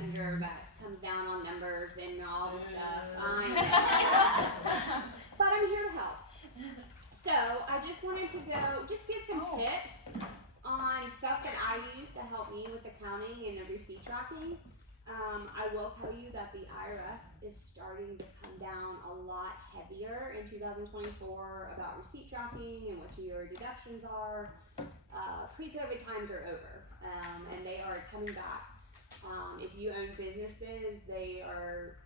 messenger that comes down on numbers and all the stuff. But I'm here to help. So I just wanted to just give some tips on stuff that I use to help me with accounting and receipt tracking. I will tell you that the IRS is starting to come down a lot heavier in 2024 about receipt tracking and what your deductions are. Pre-COVID times are over, and they are coming back. If you own businesses, they are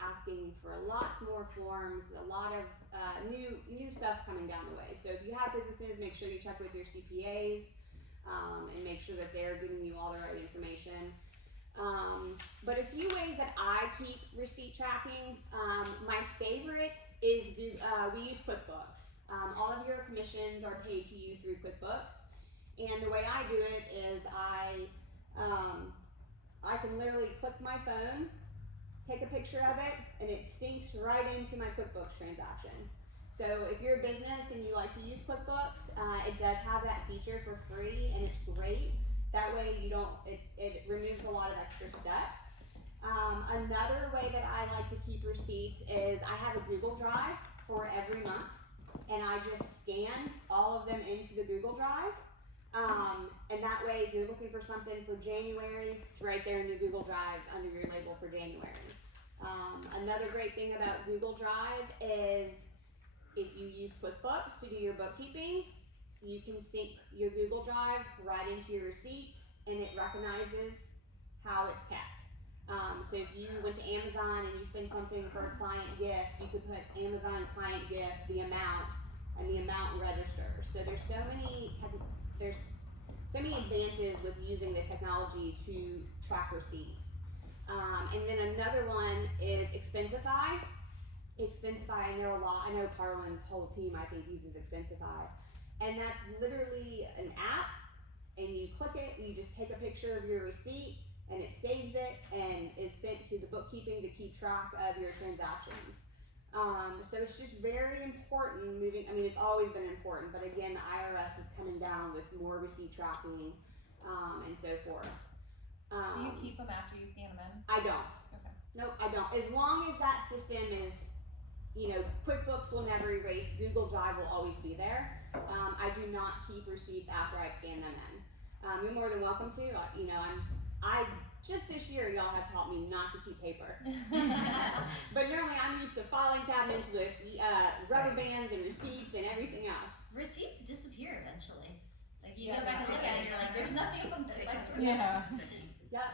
asking for lots more forms, a lot of new stuff's coming down the way. So if you have businesses, make sure you check with your CPAs and make sure that they're giving you all the right information. But a few ways that I keep receipt tracking, my favorite is we use QuickBooks. All of your commissions are paid to you through QuickBooks, and the way I do it is I can literally click my phone, take a picture of it, and it syncs right into my QuickBooks transaction. So if you're a business and you like to use QuickBooks, it does have that feature for free, and it's great. That way it removes a lot of extra steps. Another way that I like to keep receipts is I have a Google Drive for every month, and I just scan all of them into the Google Drive. And that way, if you're looking for something for January, it's right there in the Google Drive under your label for January. Another great thing about Google Drive is if you use QuickBooks to do your bookkeeping, you can sync your Google Drive right into your receipts, and it recognizes how it's kept. So if you went to Amazon and you spend something for a client gift, you could put Amazon client gift, the amount, and the amount registers. So there's so many advances with using the technology to track receipts. And then another one is Expensify. Expensify, I know Carlin's whole team, I think, uses Expensify. And that's literally an app, and you click it, you just take a picture of your receipt, and it saves it, and is sent to the bookkeeping to keep track of your transactions. So it's just very important it's always been important, but again, the IRS is coming down with more receipt tracking, and so forth. Do you keep them after you scan them in? I don't. Okay. Nope, I don't. As long as that system is, QuickBooks will never erase, Google Drive will always be there. I do not keep receipts after I scan them in. You're more than welcome to. Just this year, y'all have taught me not to keep paper. But normally I'm used to filing cabinets with rubber bands and receipts and everything else. Receipts disappear eventually. Like you go back and look at it, you're like, there's nothing on this. I swear. Yeah. Yep.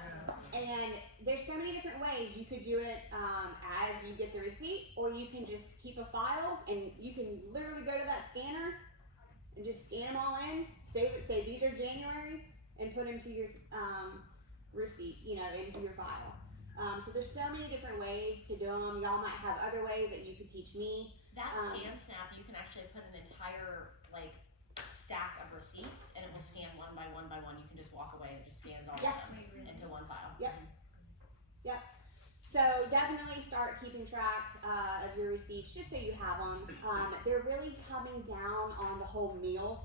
And there's so many different ways. You could do it as you get the receipt, or you can just keep a file, and you can literally go to that scanner and just scan them all in, save it, say these are January, and put them to your receipt, into your file. So there's so many different ways to do them. Y'all might have other ways that you could teach me. That scan snap, you can actually put an entire stack of receipts, and it will scan one by one by one. You can just walk away and it just scans all of them into one file. Yep. Yep. So definitely start keeping track of your receipts just so you have them. They're really coming down on the whole meals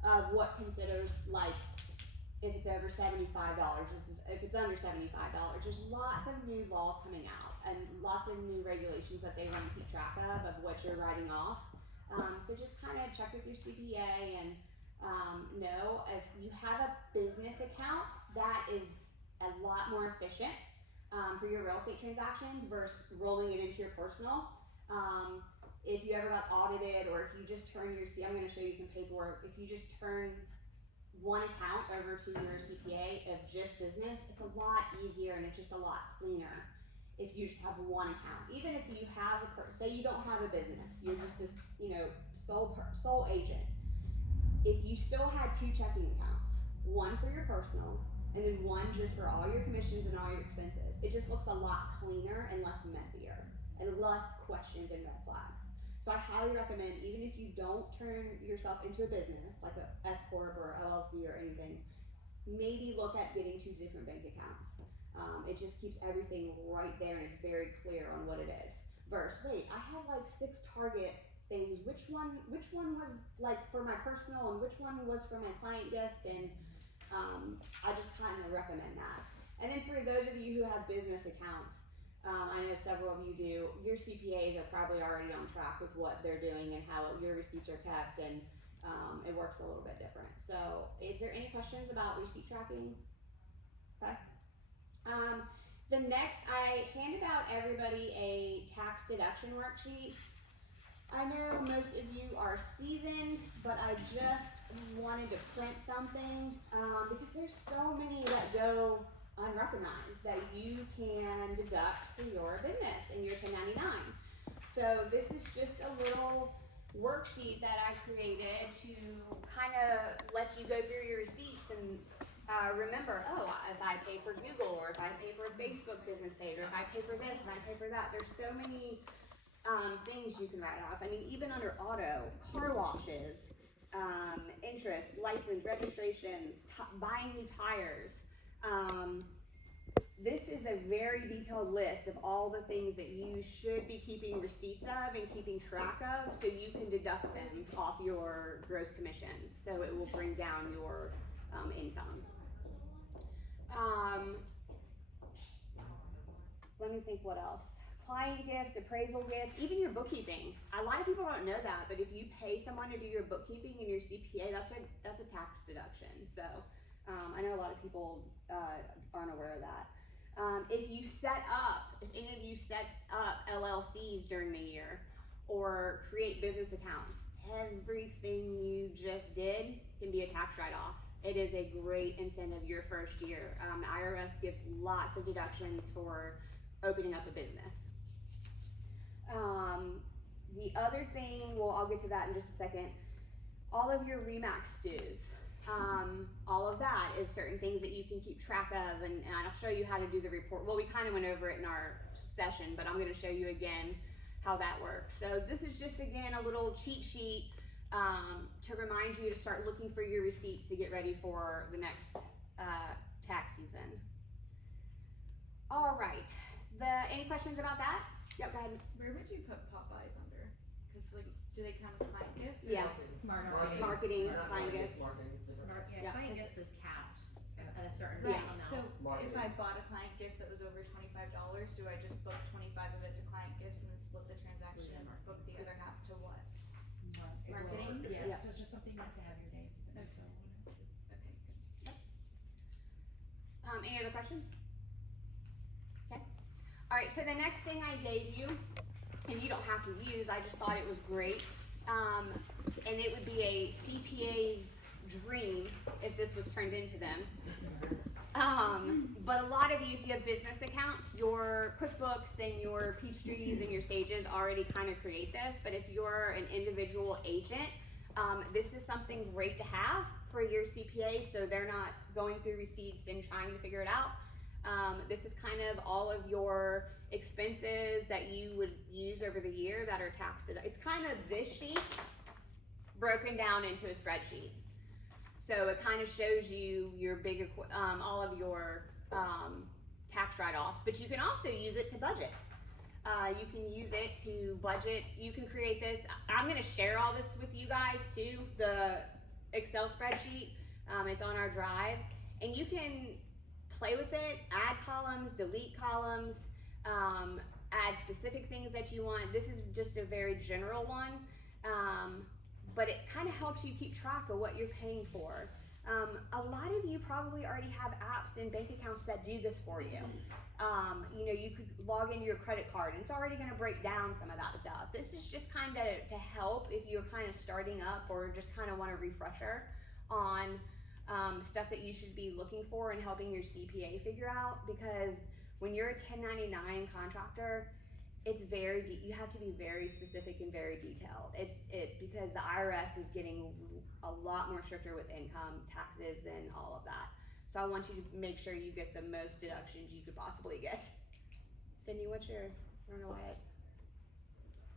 of what considers if it's over $75, if it's under $75. There's lots of new laws coming out and lots of new regulations that they want to keep track of what you're writing off. So just kind of check with your CPA and know if you have a business account, that is a lot more efficient for your real estate transactions versus rolling it into your personal. If you ever got audited, or if you just turn I'm going to show you some paperwork. If you just turn one account over to your CPA of just business, it's a lot easier and it's just a lot cleaner if you just have one account. Even if you have say you don't have a business, you're just a sole agent. If you still had two checking accounts, one for your personal and then one just for all your commissions and all your expenses, it just looks a lot cleaner and less messier and less questions and red flags. So I highly recommend, even if you don't turn yourself into a business, like a S Corp or LLC or anything, maybe look at getting two different bank accounts. It just keeps everything right there and it's very clear on what it is. Versus, wait, I have 6 Target things. Which one was for my personal and which one was for my client gift? And I just kind of recommend that. And then for those of you who have business accounts, I know several of you do, your CPAs are probably already on track with what they're doing and how your receipts are kept, and it works a little bit different. So is there any questions about receipt tracking? Okay. The next, I handed out everybody a tax deduction worksheet. I know most of you are seasoned, but I just wanted to print something because there's so many that go unrecognized that you can deduct for your business and your 1099. So this is just a little worksheet that I created to kind of let you go through your receipts and remember, oh, if I pay for Google, or if I pay for a Facebook business page, or if I pay for this, and I pay for that, there's so many things you can write off. I mean, even under auto, car washes, interest, license, registrations, buying new tires. This is a very detailed list of all the things that you should be keeping receipts of and keeping track of, so you can deduct them off your gross commissions. So it will bring down your income. Let me think what else. Client gifts, appraisal gifts, even your bookkeeping. A lot of people don't know that, but if you pay someone to do your bookkeeping and your CPA, that's a tax deduction. So I know a lot of people aren't aware of that. If any of you set up LLCs during the year or create business accounts, everything you just did can be a tax write-off. It is a great incentive your first year. The IRS gives lots of deductions for opening up a business. The other thing, well, I'll get to that in just a second. All of your RE/MAX dues. All of that is certain things that you can keep track of, and I'll show you how to do the report. Well, we kind of went over it in our session, but I'm going to show you again how that works. So this is just, again, a little cheat sheet to remind you to start looking for your receipts to get ready for the next tax season. All right. Any questions about that? Yep, go ahead. Where would you put Popeyes under? Because, like, do they count as client gifts? Yeah. Marketing. Marketing, client gifts. Marketing is different. Yeah. Client gifts is capped at a certain Right. amount. So Marketing. if I bought a client gift that was over $25, do I just book 25 of it to client gifts and then split the transaction and book the other half to what? Marketing? Yeah. So it's just something that's to have your name. Any other questions? Okay. All right, so the next thing I gave you, and you don't have to use, I just thought it was great, and it would be a CPA's dream if this was turned into them. But a lot of you, if you have business accounts, your QuickBooks and your Peachtrees and your Sages already kind of create this, but if you're an individual agent, this is something great to have for your CPA, so they're not going through receipts and trying to figure it out. This is kind of all of your expenses that you would use over the year that are taxed. It's kind of this sheet broken down into a spreadsheet. So it kind of shows you your big, all of your tax write-offs, but you can also use it to budget. You can use it to budget. You can create this. I'm going to share all this with you guys too, the Excel spreadsheet. It's on our drive, and you can play with it, add columns, delete columns, add specific things that you want. This is just a very general one, but it kind of helps you keep track of what you're paying for. A lot of you probably already have apps and bank accounts that do this for you. You know, you could log into your credit card and it's already going to break down some of that stuff. This is just kind of to help if you're kind of starting up or just kind of want a refresher on stuff that you should be looking for and helping your CPA figure out, because when you're a 1099 contractor, it's you have to be very specific and very detailed. Because the IRS is getting a lot more stricter with income taxes and all of that. So I want you to make sure you get the most deductions you could possibly get. Cindy, what's your run away?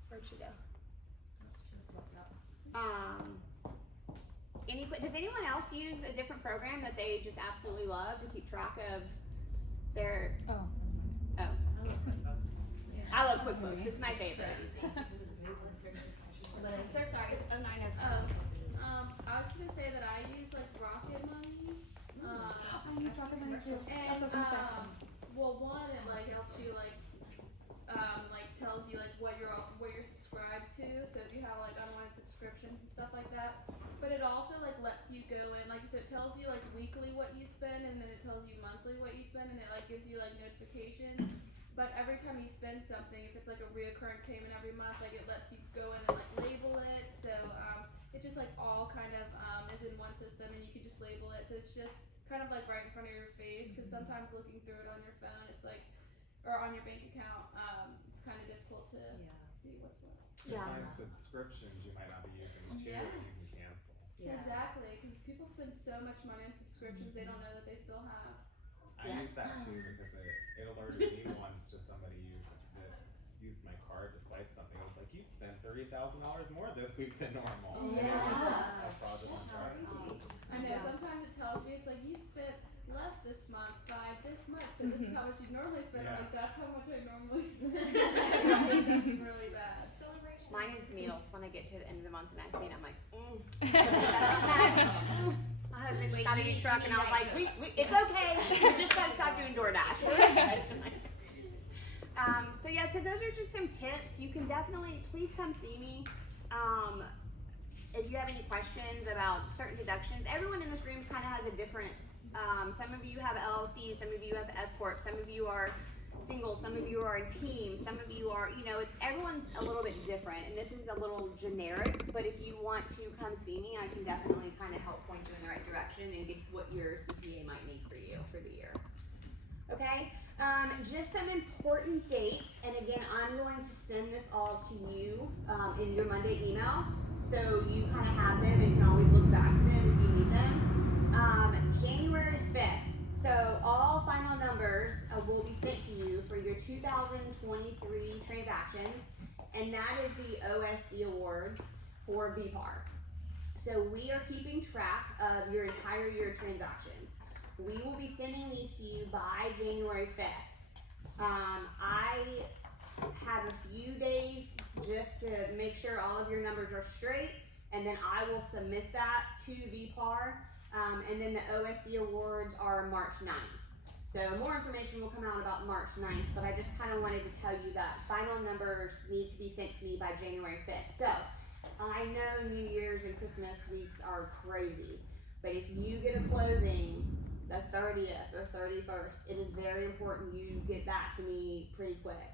Where'd she go? Does anyone else use a different program that they just absolutely love to keep track of their? Oh. I love QuickBooks. It's my favorite. So sorry, it's 0907. I was gonna say that I use like Rocket Money. Well, one, it like helps you like tells you like what you're subscribed to. So if you have like unwanted subscriptions and stuff like that. But it also like lets you go in, like so it tells you like weekly what you spend, and then it tells you monthly what you spend, and it like gives you like notifications. But every time you spend something, if it's like a reoccurring payment every month, like it lets you go in and like label it. So it just like all kind of is in one system, and you can just label it. So it's just kind of like right in front of your face, because sometimes looking through it on your phone, it's like, or on your bank account, it's kind of difficult to see what's what. And subscriptions you might not be using too, and you can cancel. Exactly, because people spend so much money on subscriptions, they don't know that they still have. I use that too because it alerted me once to somebody used my card to swipe something. I was like, you've spent $30,000 more this week than normal. And it was a fraudulent charge. I know, sometimes it tells me, it's like, you spent less this month by this much, so this is how much you normally spend. I'm like, that's how much I normally spend. It's really bad. Celebration. Mine is meals. When I get to the end of the month and I see it, I'm like, My husband just got a new truck, and I was like, it's okay. We just gotta stop doing DoorDash. So those are just some tips. You can definitely, please come see me. If you have any questions about certain deductions, everyone in this room kind of has a different, some of you have LLCs, some of you have S Corp, some of you are single, some of you are in teams, some of you are, everyone's a little bit different, and this is a little generic, but if you want to come see me, I can definitely kind of help point you in the right direction and get what your CPA might need for you for the year. Okay, just some important dates, and again, I'm going to send this all to you in your Monday email, so you kind of have them and you can always look back to them if you need them. January 5th. So all final numbers will be sent to you for your 2023 transactions, and that is the OSC awards for VPAR. So we are keeping track of your entire year transactions. We will be sending these to you by January 5th. I have a few days just to make sure all of your numbers are straight, and then I will submit that to VPAR. And then the OSC awards are March 9th. So more information will come out about March 9th, but I just kind of wanted to tell you that final numbers need to be sent to me by January 5th. So I know New Year's and Christmas weeks are crazy, but if you get a closing the 30th or 31st, it is very important you get that to me pretty quick.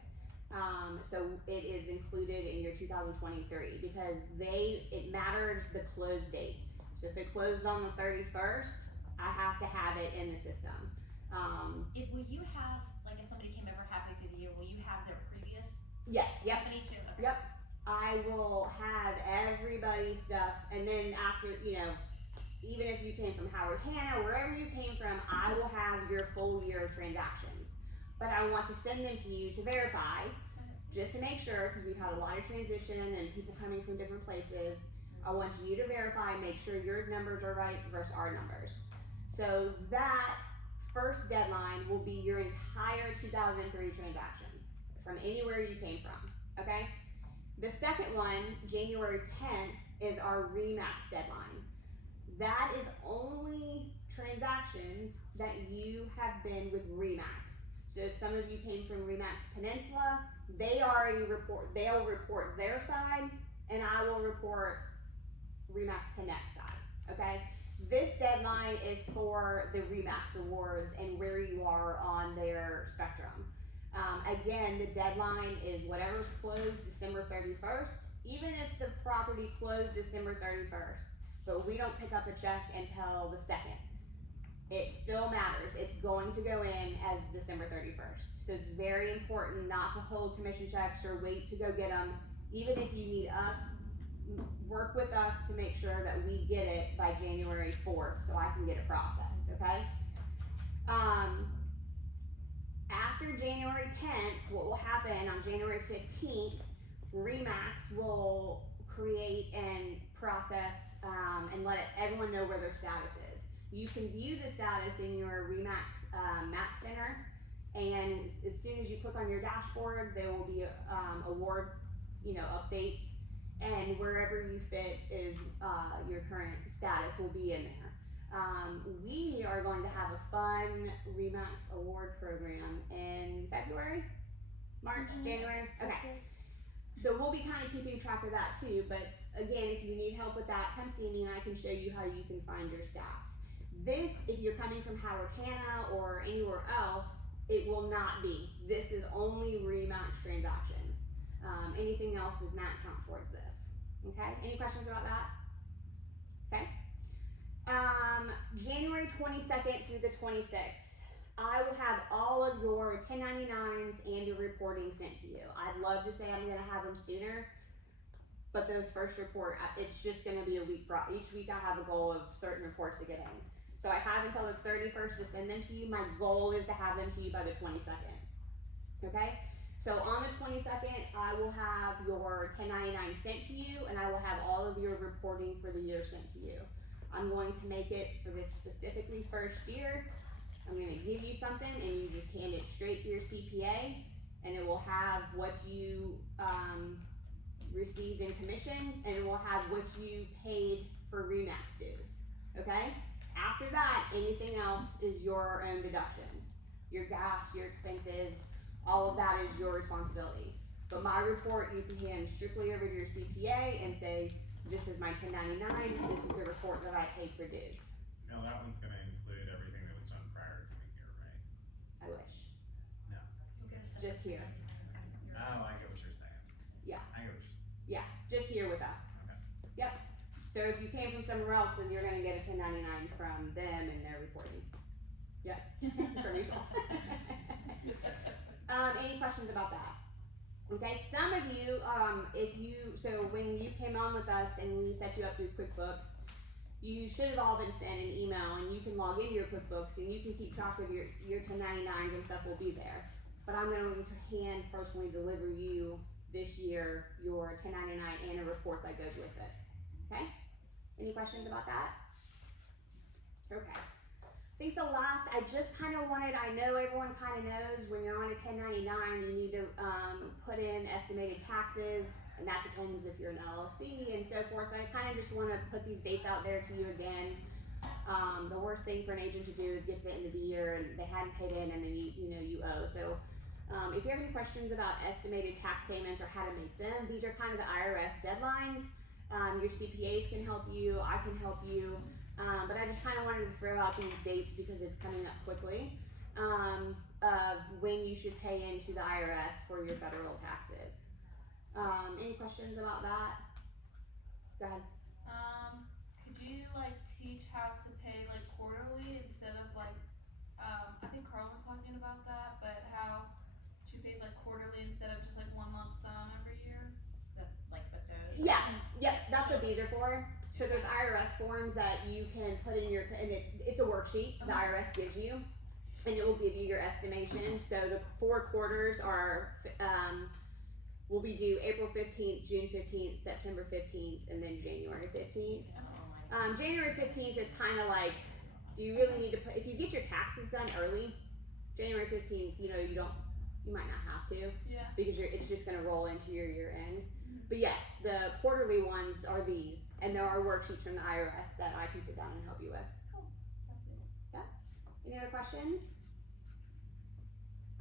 So it is included in your 2023 because it matters the close date. So if it closed on the 31st, I have to have it in the system. Will you have, like if somebody came over halfway through the year, will you have their previous company too? Okay. Yep. I will have everybody's stuff, and then after, even if you came from Howard Hanna, wherever you came from, I will have your full year transactions. But I want to send them to you to verify, just to make sure, because we've had a lot of transition and people coming from different places. I want you to verify, make sure your numbers are right versus our numbers. So that first deadline will be your entire 2003 transactions from anywhere you came from, okay? The second one, January 10th, is our REMAX deadline. That is only transactions that you have been with REMAX. So if some of you came from REMAX Peninsula, they'll report their side, and I will report REMAX Connect side, okay? This deadline is for the REMAX awards and where you are on their spectrum. Again, the deadline is whatever's closed December 31st, even if the property closed December 31st, but we don't pick up a check until the 2nd. It still matters. It's going to go in as December 31st. So it's very important not to hold commission checks or wait to go get them. Even if you need us, work with us to make sure that we get it by January 4th so I can get it processed, okay? After January 10th, what will happen on January 15th, REMAX will create and process and let everyone know where their status is. You can view the status in your REMAX Map Center, and as soon as you click on your dashboard, there will be award, updates, and wherever you fit is your current status will be in there. We are going to have a fun Remax Award program in February, March, January. Okay. So we'll be kind of keeping track of that too. But again, if you need help with that, come see me and I can show you how you can find your stats. This, if you're coming from Howard Hanna or anywhere else, it will not be. This is only Remax transactions. Anything else does not count towards this. Okay, any questions about that? Okay. January 22nd through the 26th, I will have all of your 1099s and your reporting sent to you. I'd love to say I'm going to have them sooner, but those first report, it's just going to be a week. Each week I have a goal of certain reports to get in. So I have until the 31st to send them to you. My goal is to have them to you by the 22nd. Okay? So on the 22nd, I will have your 1099 sent to you, and I will have all of your reporting for the year sent to you. I'm going to make it for this specifically first year. I'm going to give you something, and you just hand it straight to your CPA, and it will have what you received in commissions, and it will have what you paid for Remax dues. Okay? After that, anything else is your own deductions. Your gas, your expenses, all of that is your responsibility. But my report, you can hand strictly over to your CPA and say, this is my 1099, this is the report that I paid for dues. No, that one's gonna include everything that was done prior to coming here, right? I wish. No. It's just here. Oh, I get what you're saying. Yeah. I get what you're saying. Yeah, just here with us. Okay. Yep. So if you came from somewhere else, then you're gonna get a 1099 from them and their reporting. Yep. From yourself. Any questions about that? Okay, some of you, so when you came on with us and we set you up through QuickBooks, you should have all been sent an email, and you can log into your QuickBooks and you can keep track of your 1099s and stuff will be there. But I'm going to hand personally deliver you this year your 1099 and a report that goes with it. Okay? Any questions about that? Okay. I think the last, I just kind of wanted, I know everyone kind of knows when you're on a 1099, you need to put in estimated taxes, and that depends if you're an LLC and so forth, but I kind of just want to put these dates out there to you again. The worst thing for an agent to do is get to the end of the year and they hadn't paid in and then you owe. So if you have any questions about estimated tax payments or how to make them, these are kind of the IRS deadlines. Your CPAs can help you, I can help you. But I just kind of wanted to throw out these dates because it's coming up quickly of when you should pay into the IRS for your federal taxes. Any questions about that? Go ahead. Could you teach how to pay quarterly instead of I think Carl was talking about that, but how she pays quarterly instead of just one lump sum every year? Those? Yeah, yep, that's what these are for. So there's IRS forms that you can put in and it's a worksheet the IRS gives you, and it will give you your estimation. So the 4 quarters are, will be due April 15th, June 15th, September 15th, and then January 15th. January 15th is kind of do you really need to put, if you get your taxes done early, January 15th, you might not have to. Yeah. Because it's just gonna roll into your year end. But yes, the quarterly ones are these, and there are worksheets from the IRS that I can sit down and help you with. Cool. Sounds good. Yeah? Any other questions?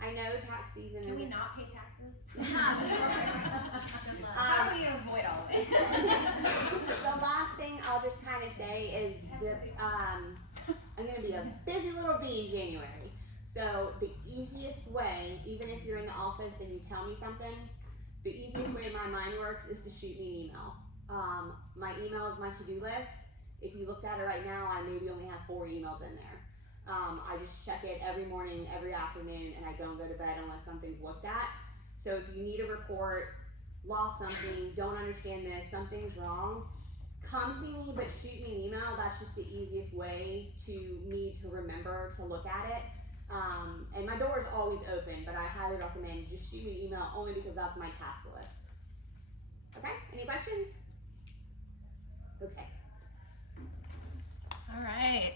I know tax season Can is. we not pay taxes? How do you avoid all of it? The last thing I'll just kind of say is I'm gonna be a busy little bee in January. So the easiest way, even if you're in the office and you tell me something, the easiest way my mind works is to shoot me an email. My email is my to-do list. If you looked at it right now, I maybe only have 4 emails in there. I just check it every morning, every afternoon, and I don't go to bed unless something's looked at. So if you need a report, lost something, don't understand this, something's wrong, come see me, but shoot me an email. That's just the easiest way to me to remember to look at it. And my door is always open, but I highly recommend just shoot me an email only because that's my task list. Okay, any questions? Okay. All right.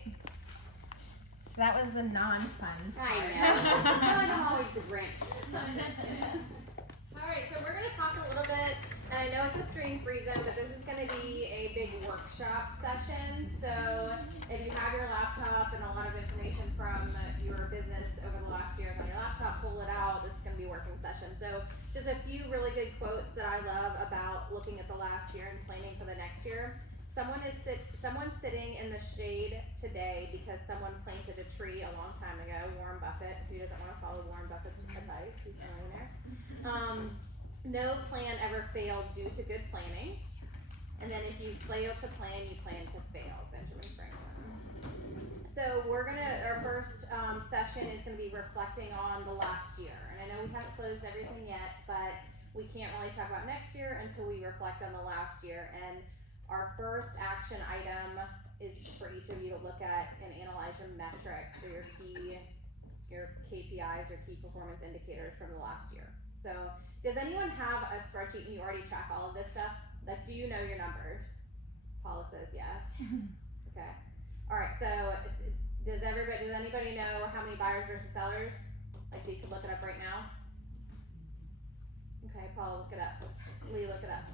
So that was the non-fun part. I know. I feel like I'm always the Grinch. Alright, so we're going to talk a little bit, and I know it's a screen free zone, but this is going to be a big workshop session. So if you have your laptop and a lot of information from your business over the last year on your laptop, pull it out. This is going to be a working session. So just a few really good quotes that I love about looking at the last year and planning for the next year. Someone's sitting in the shade today because someone planted a tree a long time ago. Warren Buffett. Who doesn't want to follow Warren Buffett's advice? He's a millionaire. No plan ever failed due to good planning. And then if you fail to plan, you plan to fail. Benjamin Franklin. So our first session is going to be reflecting on the last year. And I know we haven't closed everything yet, but we can't really talk about next year until we reflect on the last year. And our first action item is for each of you to look at and analyze your metrics or your KPIs or key performance indicators from the last year. So does anyone have a spreadsheet and you already track all of this stuff? Like, do you know your numbers? Paula says yes. Okay. All right. So does anybody know how many buyers versus sellers? Like, you can look it up right now. Okay, Paula, look it up. Lee, look it up.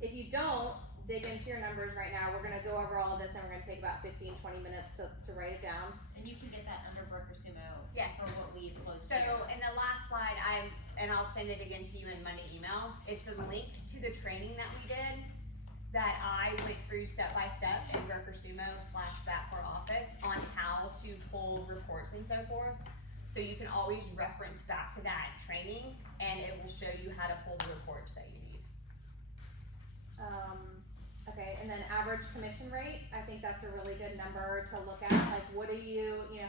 If you don't, dig into your numbers right now. We're gonna go over all of this and we're gonna take about 15-20 minutes to write it down. And you can get that under Broker Sumo. Yes. For what we closed So here. in the last slide, I'll send it again to you in Monday email. It's a link to the training that we did that I went through step by step in Broker Sumo / Backdoor Office on how to pull reports and so forth. So you can always reference back to that training and it will show you how to pull the reports that you need. Okay, and then average commission rate, I think that's a really good number to look at. Like, what do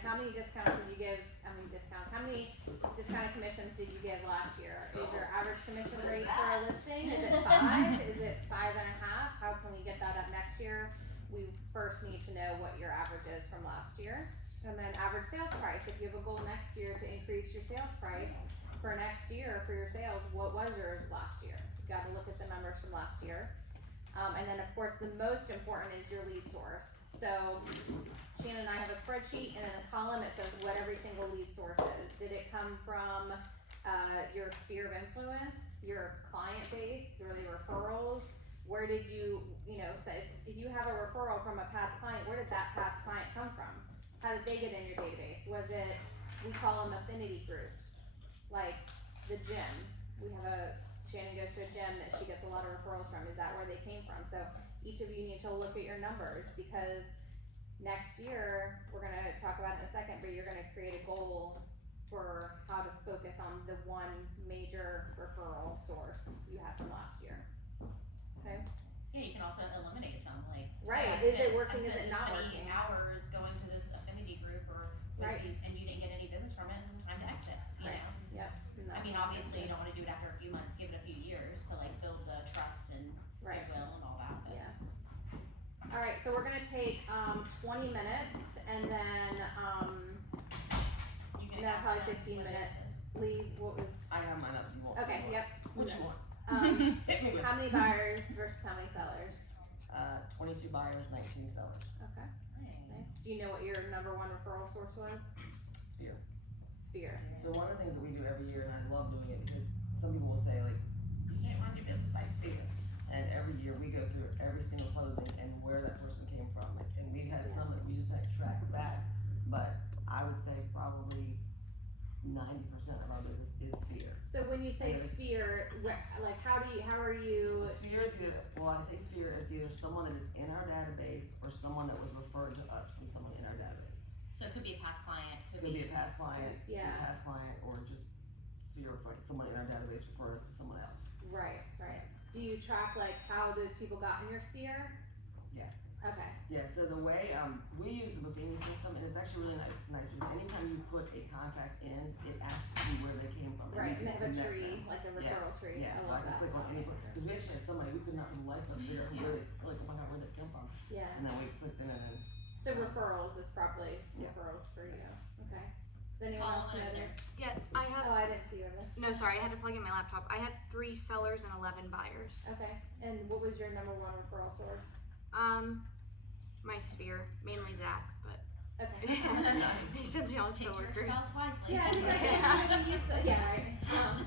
how many discounts did you give, how many discounted commissions did you give last year? Is your average commission rate for a listing, is it 5? Is it 5.5? How can we get that up next year? We first need to know what your average is from last year. And then average sales price, if you have a goal next year to increase your sales price for next year for your sales, what was yours last year? You gotta look at the numbers from last year. And then of course the most important is your lead source. So Shannon and I have a spreadsheet and in a column it says what every single lead source is. Did it come from your sphere of influence, your client base, were they referrals? Where did you so if you have a referral from a past client, where did that past client come from? How did they get in your database? Was it, we call them affinity groups, like the gym. Shannon goes to a gym that she gets a lot of referrals from. Is that where they came from? So each of you need to look at your numbers because next year, we're gonna talk about it in a second, but you're gonna create a goal for how to focus on the one major referral source you had from last year. Okay? Yeah, you can also eliminate some, like. Right, I is it spent- working, I is it spent not this many working? hours going to this affinity group or, Right. and you didn't get any business from it, time to exit, you Right. know? Yep. and I that's mean, not obviously, good. you don't wanna do it after a few months, give it a few years to like build the trust and Right. goodwill and all that, but. Yeah. Alright, so we're gonna take 20 minutes and then You can no, ask probably them 15 what it minutes. is. Lee, what was I have mine up. You want? okay, you want? yep. What you want? Um, Hit me with how it. many buyers versus how many sellers? 22 buyers, 19 sellers. Okay, Nice. nice. Do you know what your number one referral source was? Sphere. Sphere. So one of the things that we do every year, and I love doing it because some people will say like, you can't run your business by saving. And every year we go through every single closing and where that person came from. And we've had some that we just had to track back. But I would say probably 90% of our business is Sphere. So when you say Yeah. sphere, like how are you? Sphere is either, well, I say Sphere, it's either someone that is in our database or someone that was referred to us from someone in our database. So it could be a past client, Could be a past client, Yeah. a past client, or just Sphere, like someone in our database referred us to someone else. Right, right. Do you track like how those people got in your sphere? Yes. Okay. Yeah, so the way, we use the Buffini system, and it's actually really nice because anytime you put a contact in, it asks you where they came from. Right, and you they can have a connect tree, them. like a referral tree. Yeah, I so I love can that. click on any, because we actually had somebody, we could not for the life of us figure out where they, like, oh my god, where they came from. Yeah. And then we clicked in and So referrals is probably Yeah. referrals for you. Okay. Does anyone else know this? Yeah, I have. Oh, I didn't see you over there. No, sorry, I had to plug in my laptop. I had 3 sellers and 11 buyers. Okay. And what was your number one referral source? My sphere, mainly Zach, but Okay. he sends me all his Pick your coworkers. spouse wisely. Yeah, it's like, how do we use the, yeah, right.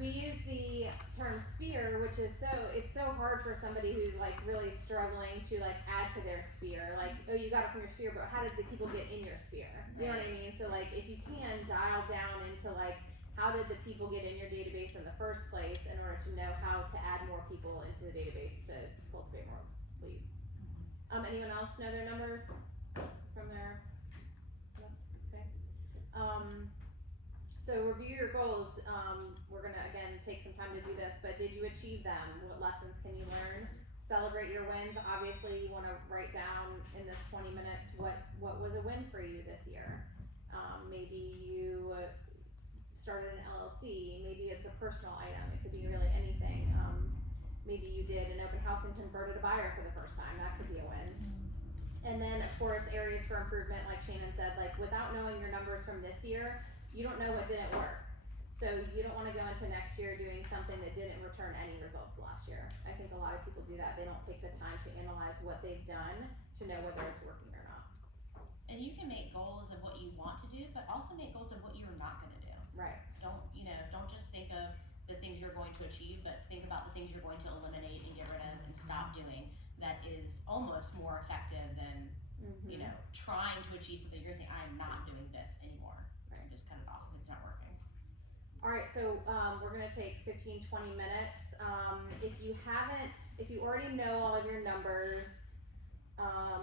we use the term sphere, which is it's so hard for somebody who's like really struggling to like add to their sphere. Like, oh, you got it from your sphere, but how did the people get in your sphere? You know what I mean? So like, if you can dial down into like, how did the people get in your database in the first place in order to know how to add more people into the database to cultivate more leads? Anyone else know their numbers from their? No? Okay. So review your goals. We're gonna again take some time to do this, but did you achieve them? What lessons can you learn? Celebrate your wins. Obviously, you want to write down in this 20 minutes what was a win for you this year. Maybe you started an LLC. Maybe it's a personal item. It could be really anything. Maybe you did an open house and converted a buyer for the first time. That could be a win. And then, of course, areas for improvement, like Shannon said, like without knowing your numbers from this year, you don't know what didn't work. So you don't want to go into next year doing something that didn't return any results last year. I think a lot of people do that. They don't take the time to analyze what they've done to know whether it's working or not. And you can make goals of what you want to do, but also make goals of what you're not gonna do. Right. Don't just think of the things you're going to achieve, but think about the things you're going to eliminate and get rid of and stop doing. That is almost more effective than, trying to achieve something. You're saying, I'm not doing this anymore. Right. Just cut it off if it's not working. All right, so we're gonna take 15, 20 minutes. If you already know all of your numbers, I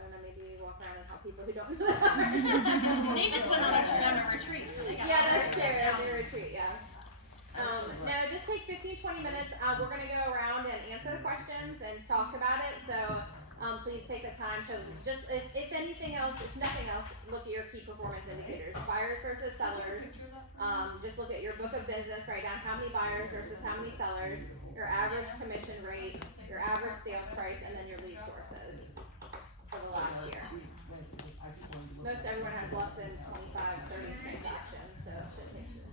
don't know, maybe walk around and help people who don't know the numbers. They just went on a retreat. So they got That's true, their retreat, yeah. No, just take 15, 20 minutes. We're gonna go around and answer the questions and talk about it, so please take the time to just, if anything else, if nothing else, look at your key performance indicators. Buyers versus sellers. Just look at your book of business, write down how many buyers versus how many sellers, your average commission rate, your average sales price, and then your lead sources for the last year. Most everyone has less than 25, 30 transactions, so it should take you.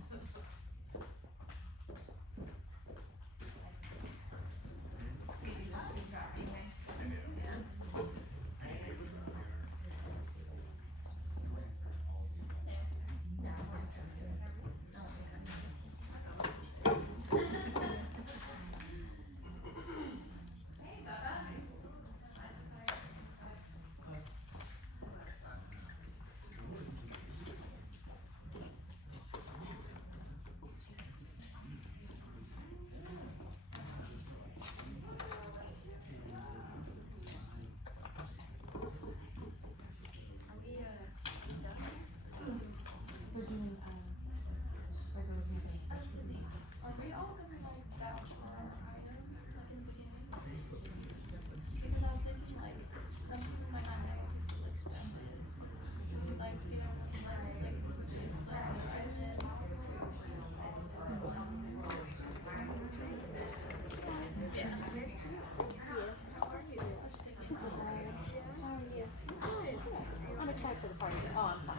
I'm excited for the party. Oh, I'm fine.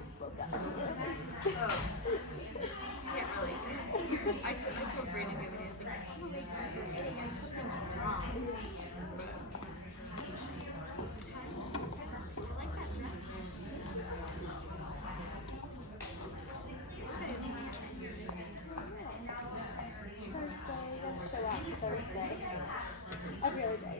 Just spoke up. Can't really. I told Brandon the other day, I was like, oh, something's wrong. Show up Thursday. Every other day.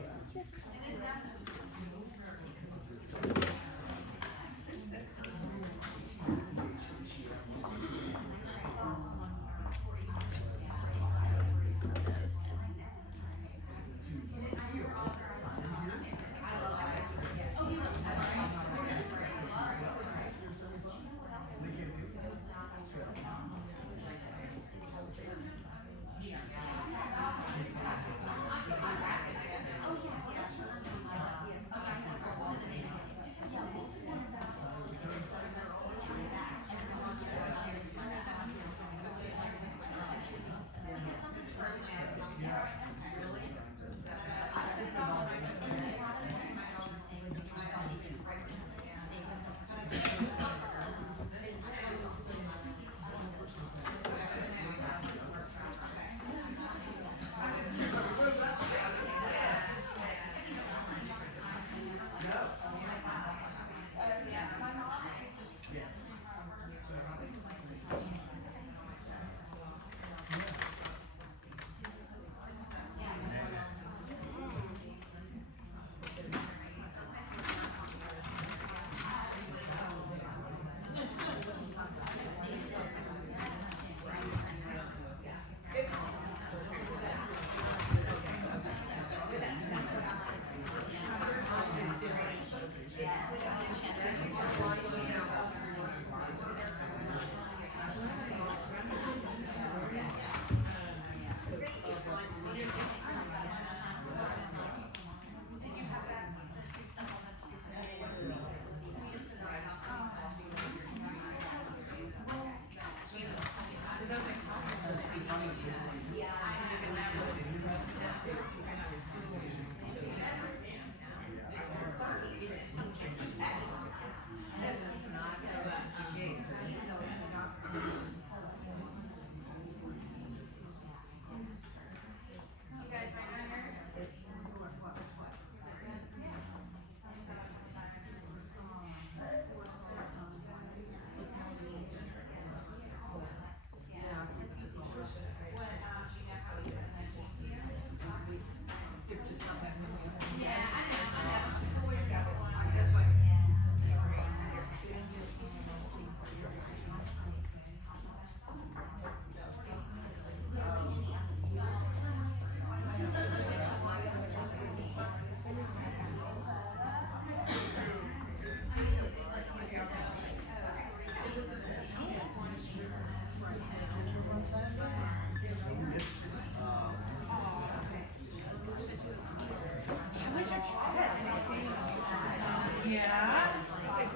Yeah.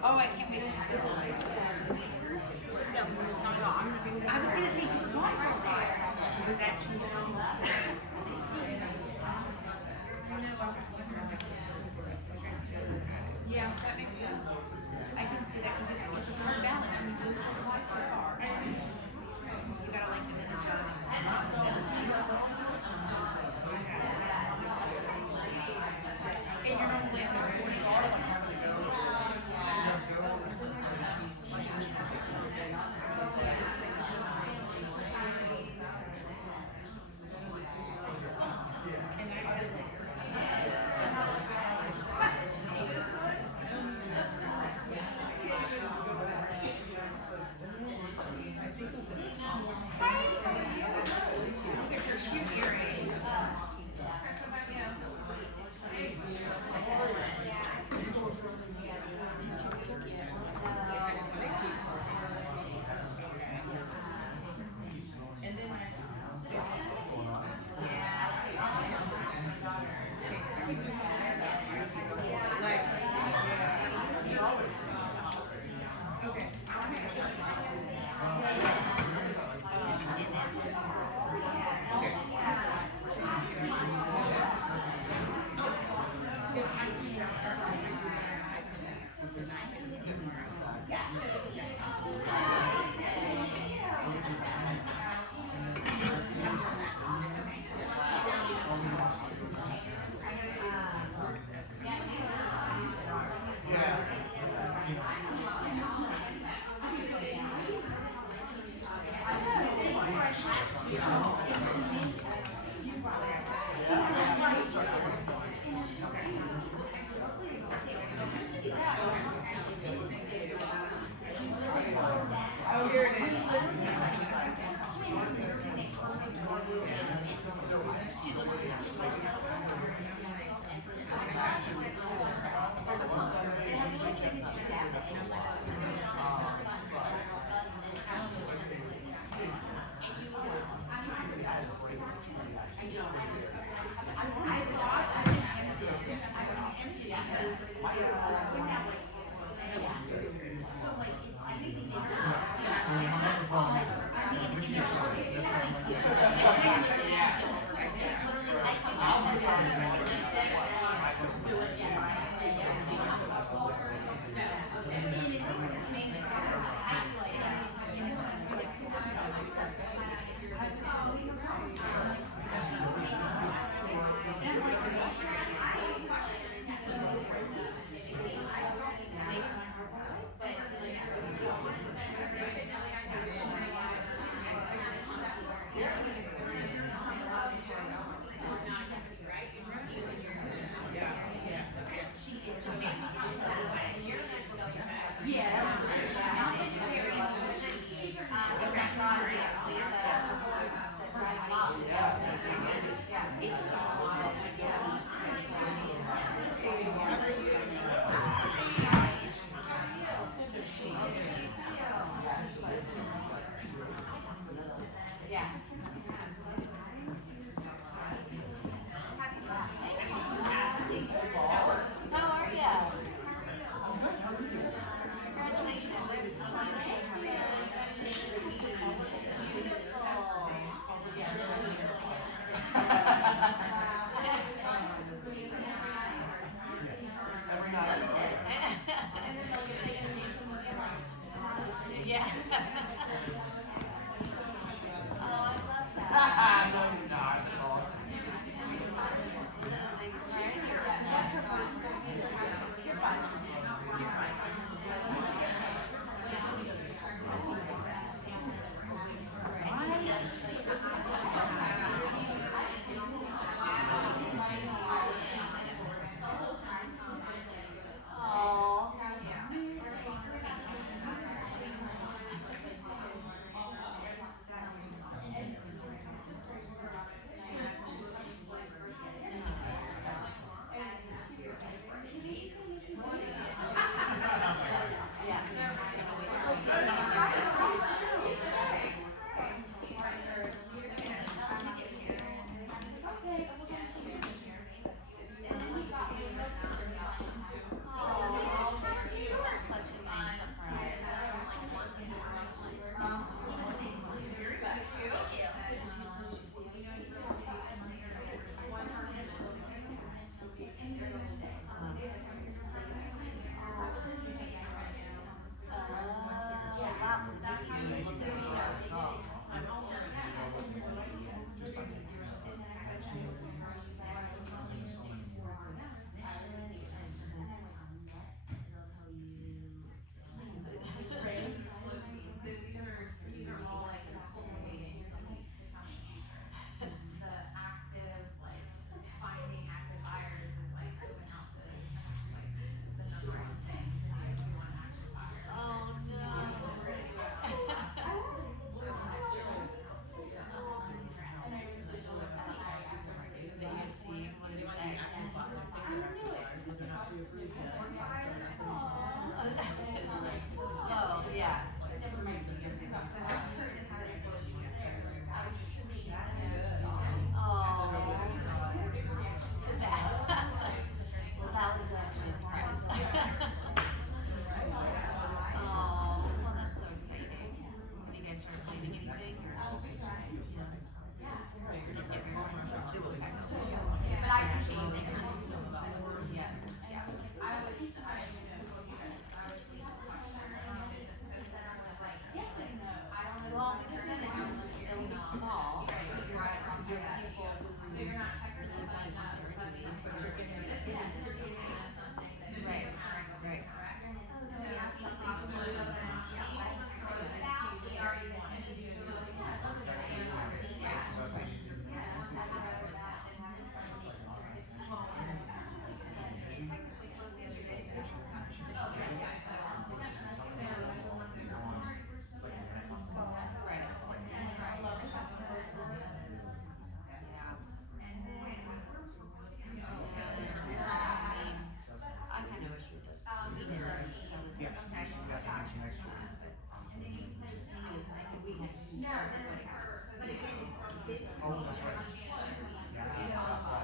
Oh, I can't wait. I was gonna say you were gone for a while. Was that too long? Yeah, that makes sense. I can see that because it's a hard balance when you move from life so far. You gotta like then adjust. And you're not living where you are.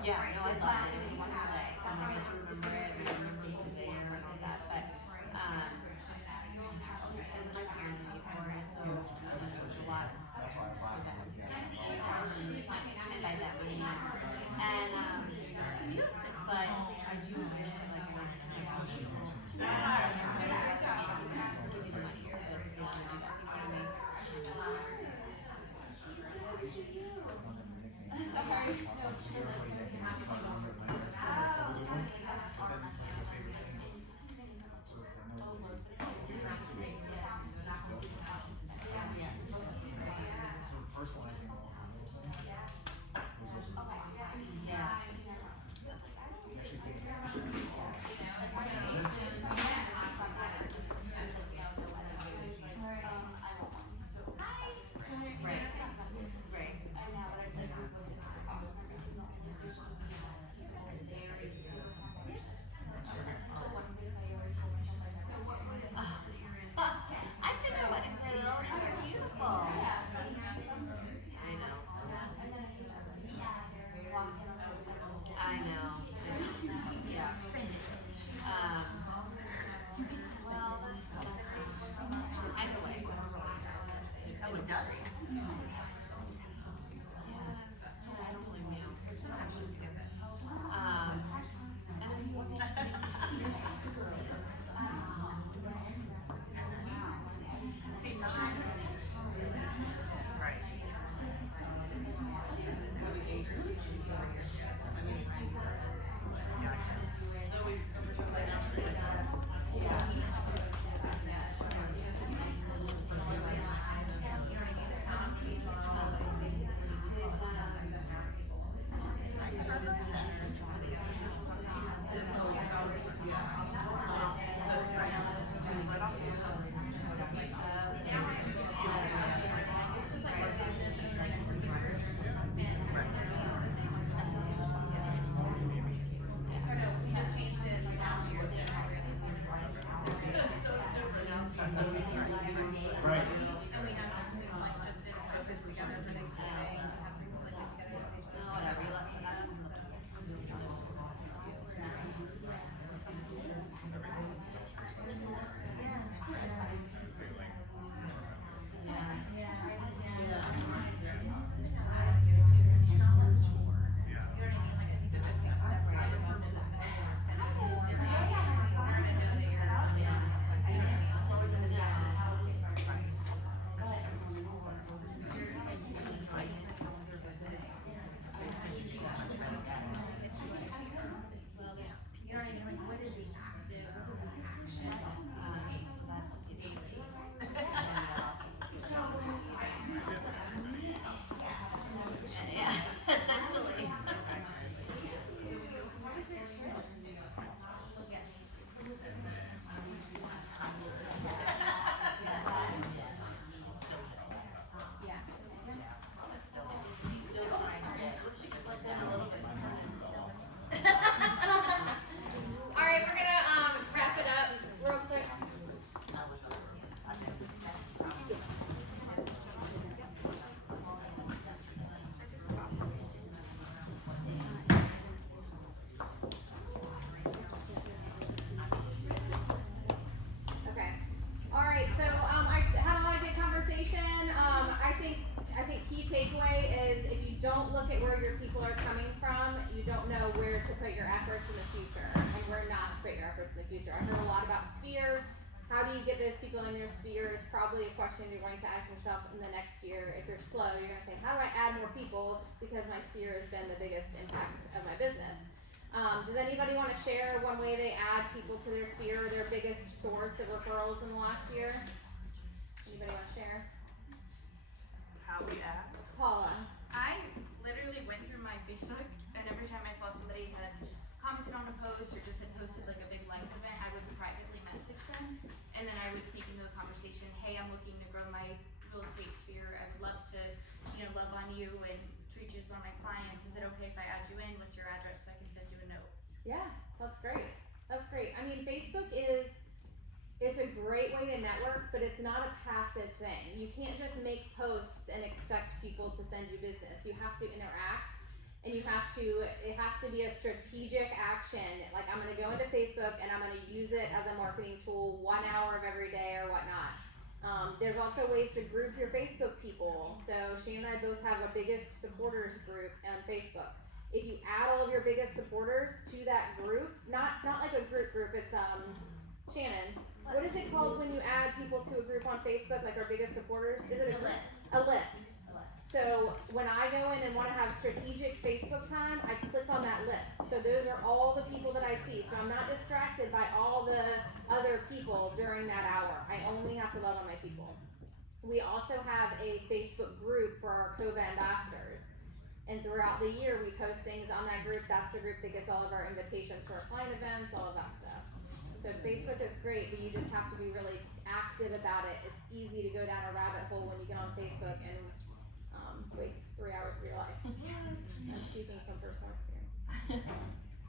Yeah, no, I loved it. It was a wonderful day. And I get to remember it and I remember who was there and all that. But and my parents paid for it, so it was a lot for them. And by that money. And but I do wish that like I would have people giving money, but they don't do that. You know what I mean? I think the weddings are little, they're beautiful. I know. Yeah. Well, that's either way. Oh, it does. Yeah, I don't blame you. I should skip it. And then See, mine. Right. Right. And we have, we like just did quizzes together for Thanksgiving, and have some like get together. whatever, you let You know what I mean? Like, what is the active, what is the action? so that's yeah, essentially. All right, we're gonna wrap it up real quick. Okay. All right. So I had a lot of good conversation. I think key takeaway is if you don't look at where your people are coming from, you don't know where to put your efforts in the future and where not to put your efforts in the future. I heard a lot about sphere. How do you get those people in your sphere is probably a question you're going to ask yourself in the next year. If you're slow, you're going to say, how do I add more people because my sphere has been the biggest impact of my business. Does anybody want to share one way they add people to their sphere, their biggest source of referrals in the last year? Anybody want to share? How we add? Paula. I literally went through my Facebook, and every time I saw somebody had commented on a post or just had posted like a big life event, I would privately message them, and then I would sneak into a conversation. Hey, I'm looking to grow my real estate sphere. I would love to, love on you and treat you as one of my clients. Is it okay if I add you in? What's your address so I can send you a note? Yeah, that's great. That's great. I mean, Facebook is It's a great way to network, but it's not a passive thing. You can't just make posts and expect people to send you business. You have to interact, and it has to be a strategic action. Like, I'm gonna go into Facebook and I'm gonna use it as a marketing tool 1 hour of every day or whatnot. There's also ways to group your Facebook people. So Shane and I both have a biggest supporters group on Facebook. If you add all of your biggest supporters to that group, not like a group, it's Shannon, what is it called when you add people to a group on Facebook, like our biggest supporters? Is it a list? A list. So when I go in and want to have strategic Facebook time, I click on that list. So those are all the people that I see. So I'm not distracted by all the other people during that hour. I only have to love on my people. We also have a Facebook group for our COVA ambassadors. And throughout the year, we post things on that group. That's the group that gets all of our invitations to our client events, all of that stuff. So Facebook is great, but you just have to be really active about it. It's easy to go down a rabbit hole when you get on Facebook and waste 3 hours of your life. I'm speaking from personal experience.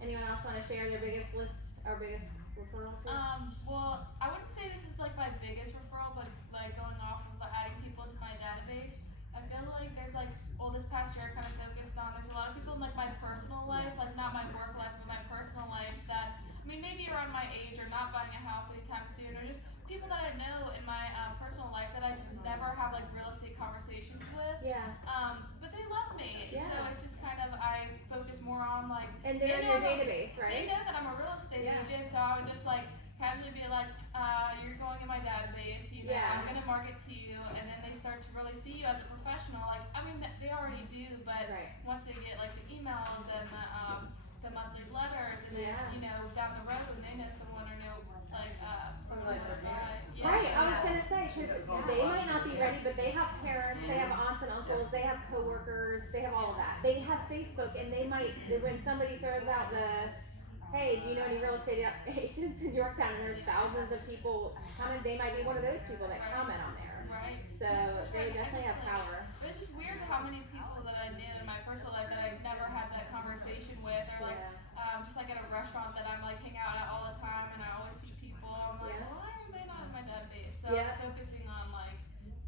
Anyone else want to share their biggest list, our biggest referral source? Well, I wouldn't say this is like my biggest referral, but like going off of adding people to my database, I feel like there's like, well, this past year I kind of focused on, there's a lot of people in like my personal life, like not my work life, but my personal life that, I mean, maybe around my age or not buying a house anytime soon, or just people that I know in my personal life that I just never have like real estate conversations with. Yeah. But they love me. Yeah. So it's just kind of, I focus more on like, And they're in your database, right? they know that I'm a real estate agent, so I would just like casually be like, you're going in my database, you know, I'm gonna market to you, and then they start to really see you as a professional. Like, I mean, they already do, but once they get like the emails and the monthly letters, and then, you know, down the road, they know someone or know, like, someone Like their parents. Right, I was gonna say, because they might not be ready, but they have parents, they have aunts and uncles, they have coworkers, they have all of that. They have Facebook, and they might, when somebody throws out the, hey, do you know any real estate agents in Yorktown, and there's thousands of people comment, they might be one of those people that comment on there. Right. So they definitely have power. But it's just weird how many people that I knew in my personal life that I never had that conversation with, or like, just like at a restaurant that I'm like hang out at all the time, and I always see people. I'm like, why are they not in my database? So I was focusing on like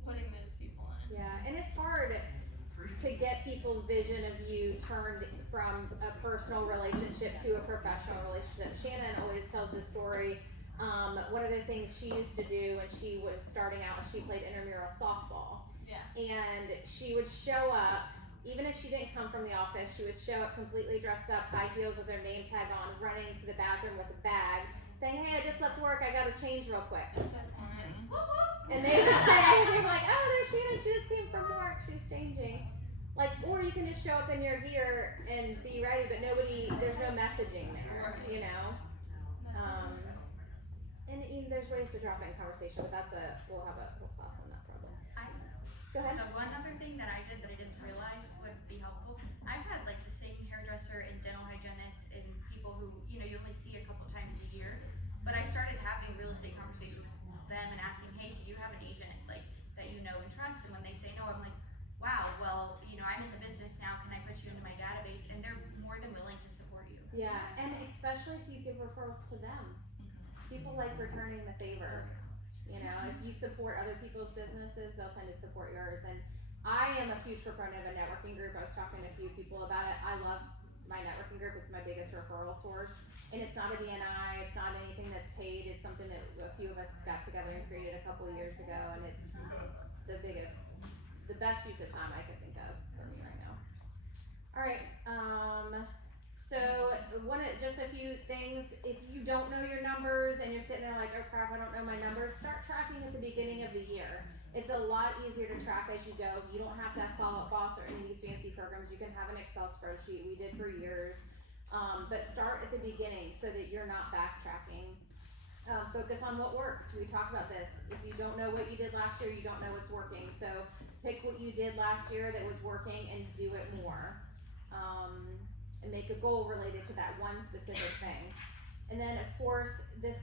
putting those people in. Yeah, and it's hard to get people's vision of you turned from a personal relationship to a professional relationship. Shannon always tells this story. One of the things she used to do when she was starting out, she played intramural softball. Yeah. And she would show up, even if she didn't come from the office, she would show up completely dressed up, high heels with her name tag on, running to the bathroom with a bag, saying, hey, I just left work, I gotta change real quick. That's so smart. And they would say, they'd be like, oh, there's Shannon, she just came from work, she's changing. Like, or you can just show up in your gear and be ready, but there's no messaging there, you know? And there's ways to drop in conversation, but we'll have a whole class on that probably. Go ahead. The one other thing that I did that I didn't realize would be helpful, I've had like the same hairdresser and dental hygienist and people who, you know, you only see a couple times a year, but I started having real estate conversations with them and asking, hey, do you have an agent like that you know and trust? And when they say no, I'm like, wow, well, you know, I'm in the business now, can I put you into my database? And they're more than willing to support you. Yeah, and especially if you give referrals to them. People like returning the favor. You know, if you support other people's businesses, they'll tend to support yours. And I am a huge proponent of a networking group. I was talking to a few people about it. I love my networking group. It's my biggest referral source. And it's not a BNI, it's not anything that's paid. It's something that a few of us got together and created a couple of years ago. And it's the best use of time I could think of for me right now. All right, so just a few things. If you don't know your numbers and you're sitting there like, oh crap, I don't know my numbers, start tracking at the beginning of the year. It's a lot easier to track as you go. You don't have to have Follow Up Boss or any of these fancy programs. You can have an Excel spreadsheet. We did for years. But start at the beginning so that you're not backtracking. Focus on what worked. We talked about this. If you don't know what you did last year, you don't know what's working. So pick what you did last year that was working and do it more. And make a goal related to that one specific thing. And then of course, this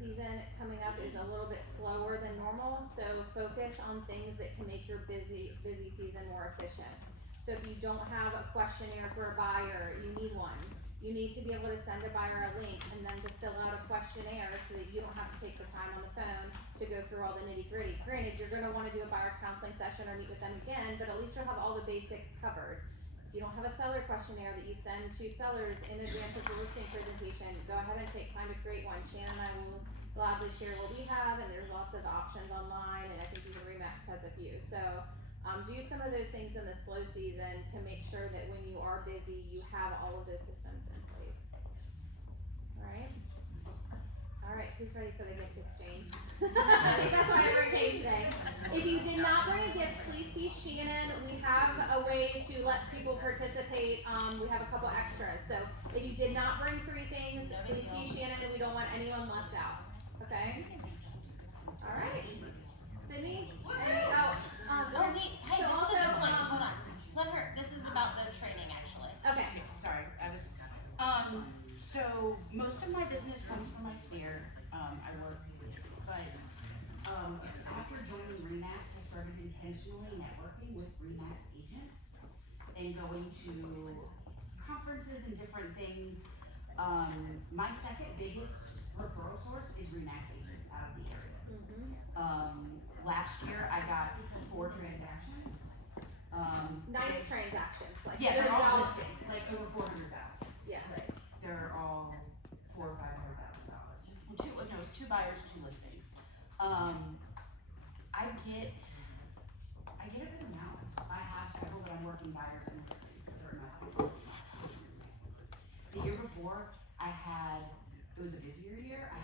season coming up is a little bit slower than normal, so focus on things that can make your busy season more efficient. So if you don't have a questionnaire for a buyer, you need one. you need to be able to send a buyer a link and then to fill out a questionnaire so that you don't have to take the time on the phone to go through all the nitty gritty. Granted, you're gonna wanna do a buyer counseling session or meet with them again, but at least you'll have all the basics covered. If you don't have a seller questionnaire that you send to sellers in advance of the listing presentation, go ahead and take time to create one. Shannon and I will gladly share what we have, and there's lots of options online, and I think even Remax has a few. So, do some of those things in the slow season to make sure that when you are busy, you have all of those systems in place. Alright? Alright, who's ready for the gift exchange? I think that's why everyone came today. If you did not bring a gift, please see Shannon. We have a way to let people participate. We have a couple extras. So if you did not bring 3 things, please see Shannon. We don't want anyone left out. Okay? Alright. Sydney? Oh, hey, so this also, is a good point. Hold on. Let her. This is about the training, actually. Okay. Sorry, I was, so most of my business comes from my sphere, I work, but, after joining Remax, I started intentionally networking with Remax agents and going to conferences and different things. My second biggest referral source is Remax agents out of the area. Last year I got 4 transactions. Nice transactions, like Yeah, good they're all dollars. listings, like over 400,000. Yeah. Like, they're all $400,000 or $500,000. No, it's 2 buyers, 2 listings. I get a good amount. I have several that I'm working buyers and listings that are in my pipeline. The year before, it was a busier year. I